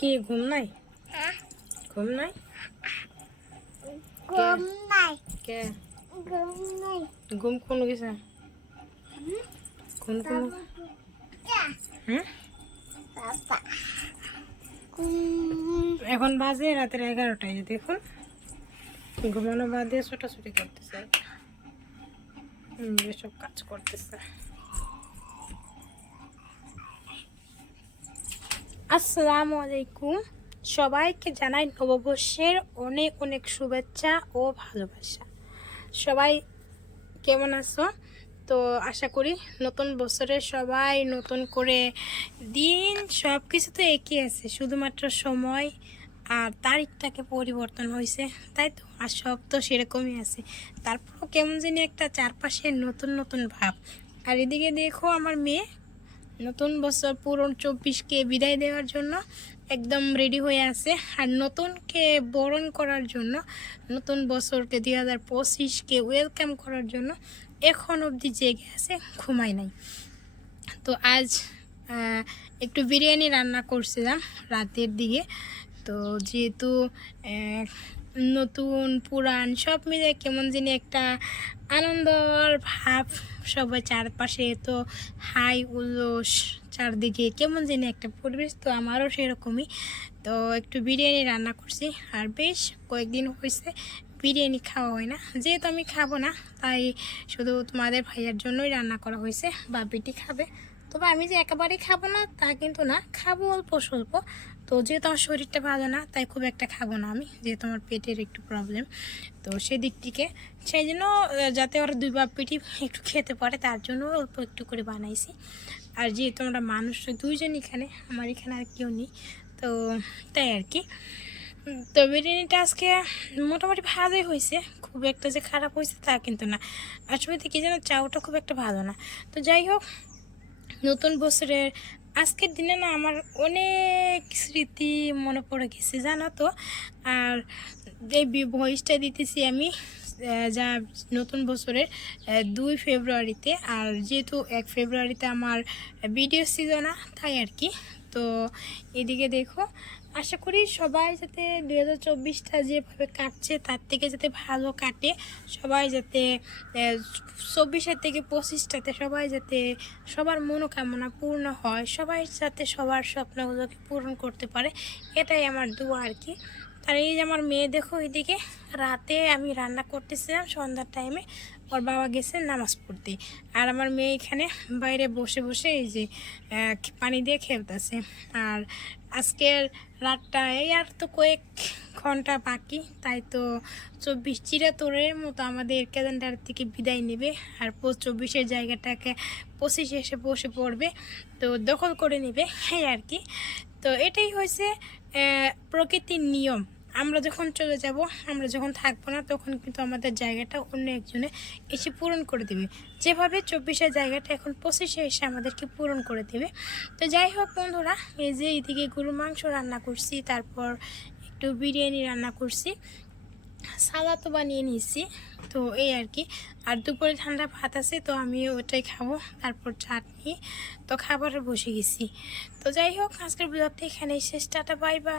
কি ঘুম নাই? ঘুম নাই? ঘুম নাই। কে? ঘুম নাই। ঘুম কোন গেছে? কোন? কোন এখন বাজে রাতের এগারোটায় দেখুন ঘুমানো বাদে ছোটাছুটি করতেছে। এসব কাজ করতেছে। আসসালামু আলাইকুম। সবাইকে জানাই নববর্ষের অনেক অনেক শুভেচ্ছা ও ভালোবাসা। সবাই কেমন আছো? তো আশা করি নতুন বছরে সবাই নতুন করে দিন সব কিছু তো একই আছে, শুধুমাত্র সময় আর তারিখটাকে পরিবর্তন হয়েছে, তাই তো? আর সব তো সেরকমই আছে। তারপরও কেমন জানি একটা চারপাশে নতুন নতুন ভাব। আর এদিকে দেখো আমার মেয়ে নতুন বছর পুরন চব্বিশকে বিদায় দেওয়ার জন্য একদম রেডি হয়ে আছে। আর নতুনকে বরণ করার জন্য, নতুন বছরকে দুই হাজার পঁচিশকে ওয়েলকাম করার জন্য এখন অবধি জেগে আছে ঘুমাই নাই। তো আজ একটু বিরিয়ানি রান্না করছিলাম রাতের দিকে। তো যেহেতু নতুন পুরান সব মিলে কেমন জানি একটা আনন্দর ভাব সবাই চারপাশে এত হাই উল্লস চারদিকে, কেমন জানি একটা পরিবেশ, তো আমারও সেরকমই। তো একটু বিরিয়ানি রান্না করছি, আর বেশ কয়েকদিন হয়েছে বিরিয়ানি খাওয়া হয় না। যেহেতু আমি খাব না, তাই শুধু তোমাদের ভাইয়ার জন্যই রান্না করা হয়েছে বা বেটি খাবে। তবে আমি যে একেবারেই খাব না, তা কিন্তু না। খাব অল্প স্বল্প। তো যেহেতু আমার শরীরটা ভালো না, তাই খুব একটা খাব না আমি, যেহেতু আমার পেটের একটু প্রবলেম তো সেদিক থেকে সেই জন্য যাতে ওরা দুই বাপ পেটি একটু খেতে পারে, তার জন্য অল্প একটু করে বানাইছি। আর যেহেতু আমরা মানুষ দুইজন এখানে, আমার এখানে আর কেউ নেই। তো তাই আর কি। তো বিরিয়ানিটা আজকে মোটামুটি ভালোই হয়েছে। খুব একটা যে খারাপ হয়েছে তা কিন্তু না। আসলে কি যেন চাউটা খুব একটা ভালো না। তো যাই হোক নতুন বছরের আজকের দিনে না আমার অনেক স্মৃতি মনে পড়ে গেছে, জানো তো? আর এই ভয়েসটা দিতেছি আমি যা নতুন বছরের দুই ফেব্রুয়ারিতে। আর যেহেতু এক ফেব্রুয়ারিতে আমার ভিডিও সিজনা তাই আর কি। তো এদিকে দেখো, আশা করি সবাই যাতে দু হাজার চব্বিশটা যেভাবে কাটছে, তার থেকে যাতে ভালো কাটে, সবাই যাতে চব্বিশের থেকে পঁচিশটাতে সবাই যাতে সবার মনোকামনা পূর্ণ হয়, সবাই যাতে সবার স্বপ্নগুলোকে পূরণ করতে পারে, এটাই আমার দোয়া আর কি। আর এই যে আমার মেয়ে দেখো এদিকে রাতে আমি রান্না করতেছিলাম সন্ধ্যার টাইমে ওর বাবা গেছে নামাজ পড়তে। আর আমার মেয়ে এখানে বাইরে বসে বসে এই যে পানি দিয়ে খেলতেছে। আর আজকের রাতটা এই আর তো কয়েক ঘণ্টা বাকি, তাই তো চব্বিশ চিরাতরের মতো আমাদের ক্যালেন্ডার থেকে বিদায় নেবে। আর চব্বিশের জায়গাটাকে পঁচিশে এসে বসে পড়বে, তো দখল করে নেবে, এই আর কি। তো এটাই হয়েছে প্রকৃতির নিয়ম। আমরা যখন চলে যাব, আমরা যখন থাকব না, তখন কিন্তু আমাদের জায়গাটা অন্য একজনে এসে পূরণ করে দেবে। যেভাবে চব্বিশের জায়গাটা এখন পঁচিশে এসে আমাদেরকে পূরণ করে দেবে। তো যাই হোক বন্ধুরা, এই যে এইদিকে গরুর মাংস রান্না করছি, তারপর একটু বিরিয়ানি রান্না করছি। সালাদও বানিয়ে নিয়েছি, তো এই আর কি। আর দুপুরে ঠান্ডা ভাত আছে, তো আমি ওটাই খাব। তারপর চাটনি, তো খাবারে বসে গেছি। তো যাই হোক, আজকের ব্লগটা এখানেই শেষ। Tata, bye bye.